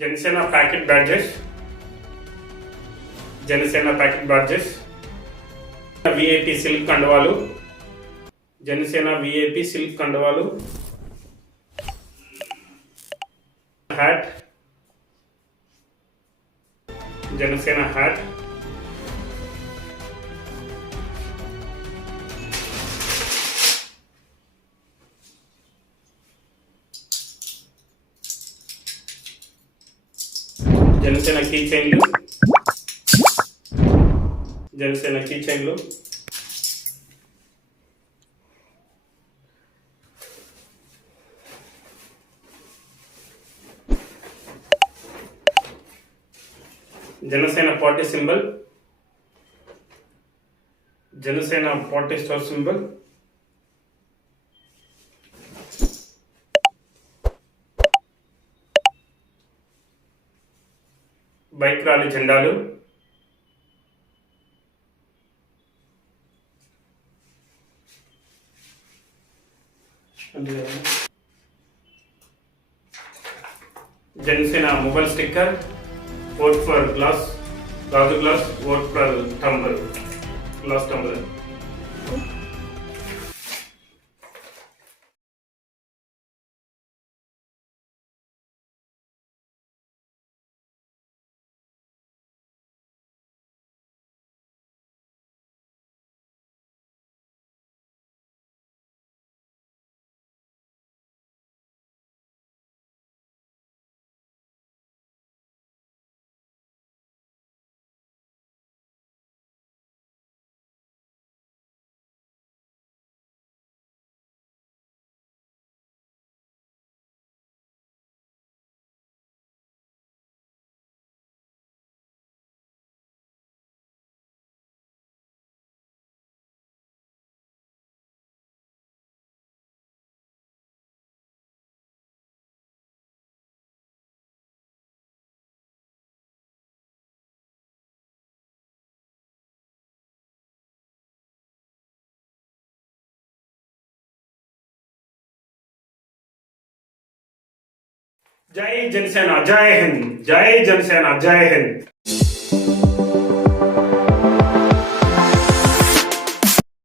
Janasena packet badges, Janasena packet badges, VIP silk కండువాలు, Janasena VIP silk కండువాలు, hat, Janasena hat, Janasena key చైన్లు, Janasena key చైన్లు, Janasena party symbol, Janasena party star symbol, bike rally జెండాలు, Janasena mobile sticker, vote for glass, గాజు glass, vote for tumbler, glass tumbler. జై జనసేన, జై హింద్, జై జనసేన, జై హింద్.